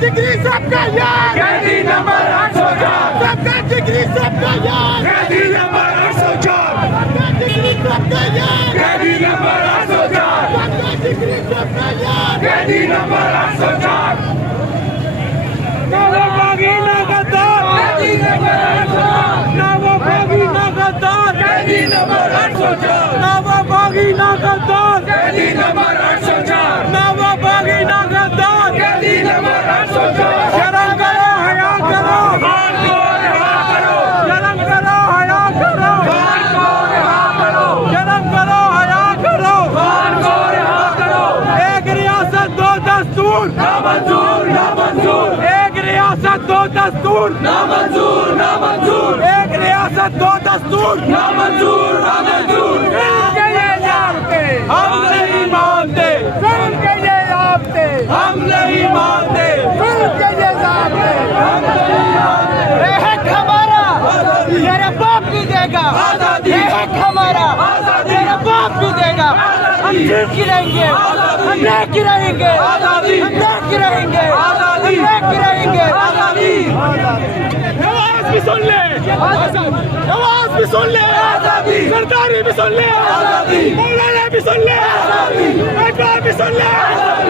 जिगरी सबका यार, कैदी नंबर 804, सबका जिगरी सबका यार, कैदी नंबर 804, सबका जिगरी सबका यार, कैदी नंबर 804, सबका जिगरी सबका यार, कैदी नंबर 804, नवाबागी ना गद्दार, कैदी नंबर 804, नवाबागी ना गद्दार, कैदी नंबर 804, नवाबागी ना गद्दार, कैदी नंबर 804, नवाबागी ना गद्दार। कैदी नंबर 804, शर्म करो, हया करो, खान को रिहा करो, शर्म करो, हया करो, खान को रिहा करो, शर्म करो, हया करो। खान को रिहा करो, एक रियासत दो दस्तूर, ना मंजूर, ना मंजूर, एक रियासत दो दस्तूर, ना मंजूर, ना मंजूर, एक रियासत दो दस्तूर। ना मंजूर, ना मंजूर, हम नहीं मानते, हम नहीं मानते, ये हक हमारा, मेरा बाप भी देगा, आजादी, ये हक हमारा, आजादी, मेरा बाप भी देगा। हम जीत गिरेंगे, हम नहीं गिरेंगे, आजादी, हम नहीं गिरेंगे, आजादी, हम नहीं गिरेंगे। आजादी, आवाज भी सुन ले, आवाज भी सुन ले, आजादी, सरदारी भी सुन ले, आजादी, मौलाना भी सुन ले, आजादी, अकबर भी सुन ले।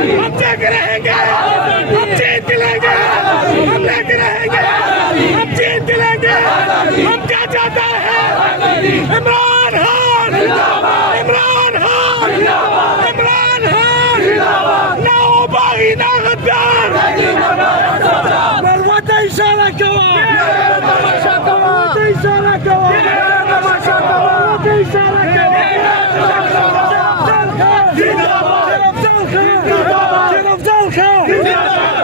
हम जीत रहेंगे, हम जीत लेंगे, हम लेके रहेंगे, हम जीत लेंगे। हम क्या चाहते हैं? इमरान खान, इमरान खान, इमरान खान, नवाबागी ना गद्दार। मरवत इशारा कवा, मरवत इशारा कवा, मरवत इशारा कवा।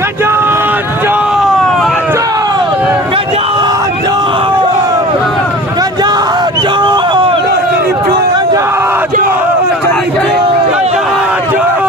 गजात चोर, गजात चोर, गजात चोर, गजात चोर, गजात चोर।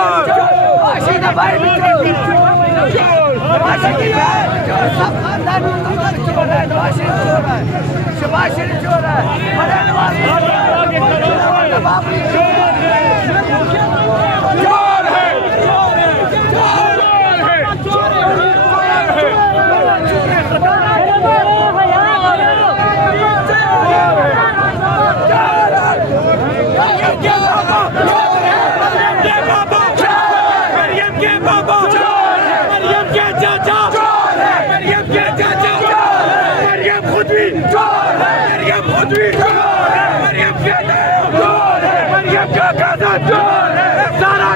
सारा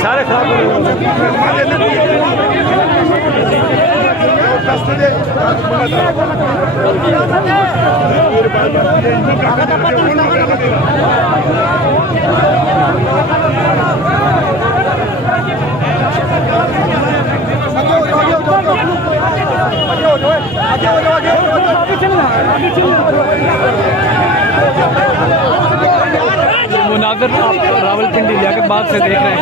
सारे मुनाज़िर आप रावलपिंडी लियाकतबाग से देख रहे हैं।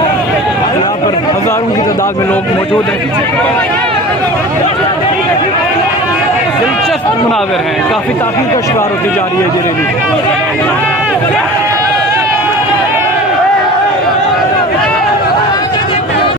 यहाँ पर हज़ारों की तादाद में लोग मौजूद हैं। दिलचस्प मुनाज़िर हैं, काफ़ी ताक़ीद का शिकार होती जा रही है ये रैली।